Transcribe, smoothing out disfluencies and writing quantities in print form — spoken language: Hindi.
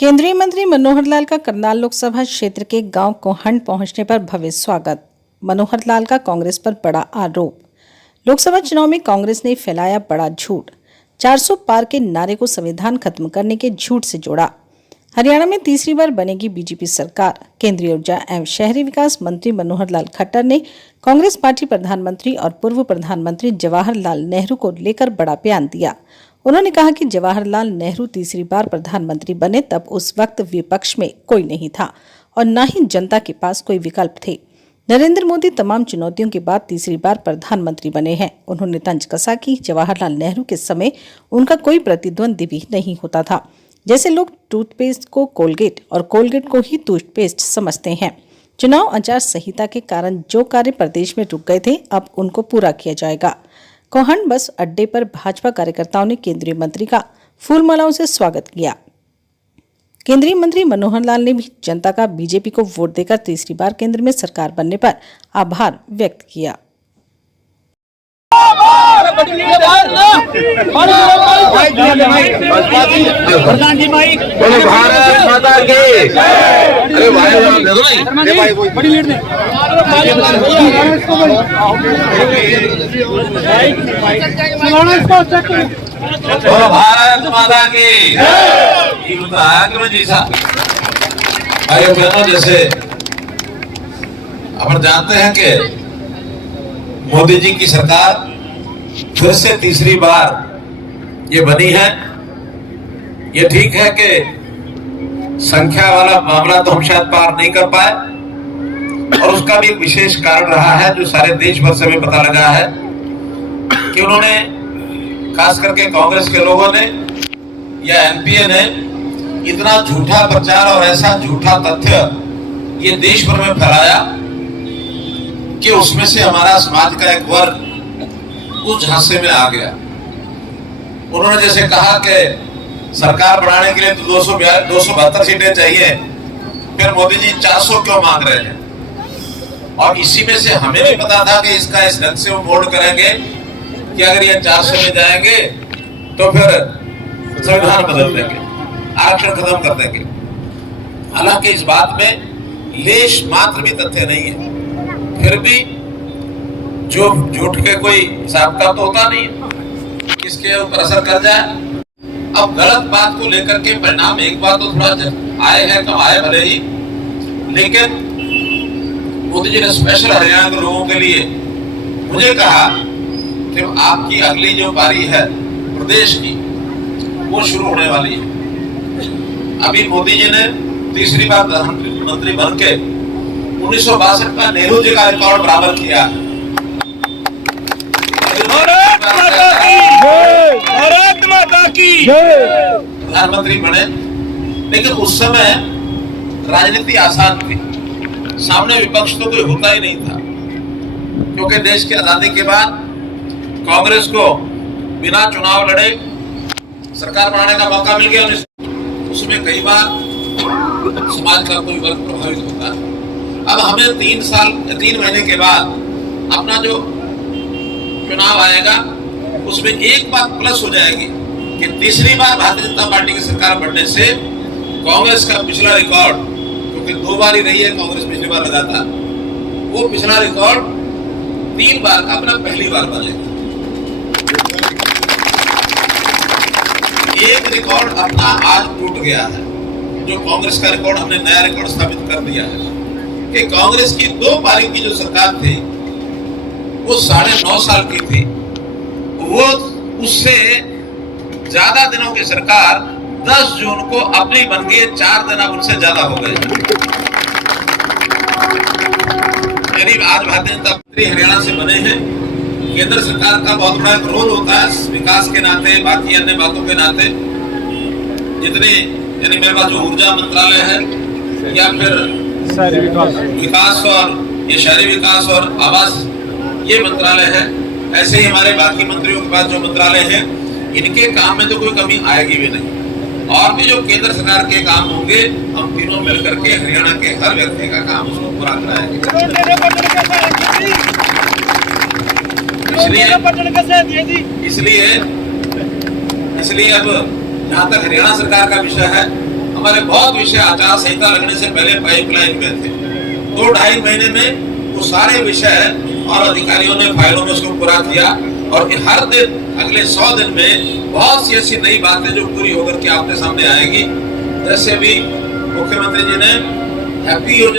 केंद्रीय मंत्री मनोहर लाल का करनाल लोकसभा क्षेत्र के गांव कोहंड पहुंचने पर भव्य स्वागत। मनोहर लाल का कांग्रेस पर बड़ा आरोप। लोकसभा चुनाव में कांग्रेस ने फैलाया बड़ा झूठ। 400 पार के नारे को संविधान खत्म करने के झूठ से जोड़ा। हरियाणा में तीसरी बार बनेगी बीजेपी सरकार। केंद्रीय ऊर्जा एवं शहरी विकास मंत्री मनोहर लाल खट्टर ने कांग्रेस पार्टी प्रधानमंत्री और पूर्व प्रधानमंत्री जवाहरलाल नेहरू को लेकर बड़ा बयान दिया। उन्होंने कहा कि जवाहरलाल नेहरू तीसरी बार प्रधानमंत्री बने तब उस वक्त विपक्ष में कोई नहीं था और न ही जनता के पास कोई विकल्प थे। नरेंद्र मोदी तमाम चुनौतियों के बाद तीसरी बार प्रधानमंत्री बने हैं। उन्होंने तंज कसा कि जवाहरलाल नेहरू के समय उनका कोई प्रतिद्वंदी भी नहीं होता था। जैसे लोग टूथपेस्ट को कोलगेट और कोलगेट को ही टूथपेस्ट समझते हैं। चुनाव आचार संहिता के कारण जो कार्य प्रदेश में रुक गए थे अब उनको पूरा किया जाएगा। कोहंड बस अड्डे पर भाजपा कार्यकर्ताओं ने केंद्रीय मंत्री का फूल मालाओं से स्वागत किया। केंद्रीय मंत्री मनोहर लाल ने भी जनता का बीजेपी को वोट देकर तीसरी बार केंद्र में सरकार बनने पर आभार व्यक्त किया। भारत माता की अरे भाई दे दो ना बड़ी लीड में भारत माता की भाई बहनों, जैसे अपन जानते हैं कि मोदी जी की सरकार फिर से तीसरी बार ये बनी है। ये ठीक है कि संख्या वाला मामला तो हम शायद पार नहीं कर पाए और उसका भी एक विशेष कारण रहा है जो सारे देश भर से हमें पता लगा है कि उन्होंने, खास करके कांग्रेस के लोगों ने या एमपीए ने इतना झूठा प्रचार और ऐसा झूठा तथ्य ये देश भर में फैलाया कि उसमें से हमारा समाज का एक वर्ग उस झांसे में आ गया। उन्होंने जैसे कहा कि सरकार बनाने के लिए तो 272 सीटें चाहिए, फिर मोदी जी 400 क्यों मांग रहे हैं। और इसी में से हमें भी पता था कि इसका इस ढंग से वो मोड़ करेंगे कि अगर ये 400 में जाएंगे तो फिर संविधान बदल देंगे, आरक्षण खत्म कर देंगे। हालांकि इस बात में लेश मात्र भी तथ्य नहीं है, फिर भी जो झूठ के कोई हिसाब का तो होता नहीं है, किसके ऊपर असर कर जाए। अब गलत बात को लेकर के परिणाम एक बार तो थोड़ा आए हैं, कम आए भले ही, लेकिन मोदी जी ने स्पेशल हरियाणा के लोगों के लिए मुझे कहा कि आपकी अगली जो पारी है प्रदेश की वो शुरू होने वाली है। अभी मोदी जी ने तीसरी बार प्रधानमंत्री बन के 1962 का नेहरू जी का रिकॉर्ड बराबर किया। भारत माता की प्रधानमंत्री बने, लेकिन उस समय राजनीति आसान थी, सामने विपक्ष तो कोई होता ही नहीं था, क्योंकि देश की आजादी के बाद कांग्रेस को बिना चुनाव लड़े सरकार बनाने का मौका मिल गया। उसमें कई बार समाज का कोई वर्ग प्रभावित होता है। अब हमें 3 महीने के बाद अपना जो चुनाव आएगा उसमें एक बात प्लस हो जाएगी कि तीसरी बार भारतीय जनता पार्टी की सरकार बनने से कांग्रेस का पिछला रिकॉर्ड, क्योंकि 2 बार ही रही है कांग्रेस पिछली बार लगातार, वो पिछला रिकॉर्ड 3 बार का अपना पहली बार बनेगा। एक रिकॉर्ड अपना आज टूट गया है, जो कांग्रेस का रिकॉर्ड हमने नया रिकॉर्ड स्थापित कर दिया है कि कांग्रेस की 2 पारी की जो सरकार थी वो 9.5 साल की थी, वो उससे ज्यादा दिनों की सरकार 10 जून को अपनी बन गई, 4 दिन अब उनसे ज्यादा हो गए। यानी आज भारतीय जनता पार्टी हरियाणा से बने हैं। केंद्र सरकार का बहुत बड़ा एक रोल होता है विकास के नाते, बाकी अन्य बातों के नाते। जितने यानी मेरे पास जो ऊर्जा मंत्रालय है या फिर विकास और ये शहरी विकास और आवास ये मंत्रालय है, ऐसे ही हमारे बाकी मंत्रियों के पास जो मंत्रालय हैं, इनके काम में तो कोई कमी आएगी भी नहीं। और भी जो केंद्र सरकार के काम होंगे, हम तीनों मिलकर के हरियाणा के हर व्यक्ति का काम उसको पूरा कराएंगे। इसलिए अब जहाँ तक हरियाणा सरकार का विषय है, हमारे बहुत विषय आचार संहिता लगने से पहले पाइपलाइन में थे। 2-2.5 महीने में वो सारे विषय और अधिकारियों ने फाइलों में उसको पूरा किया और हर दिन अगले 100 दिन में बहुत सी ऐसी नई बातें जो पूरी होकर के आपके सामने आएगी। जैसे भी मुख्यमंत्री जी ने हैप्पी योजना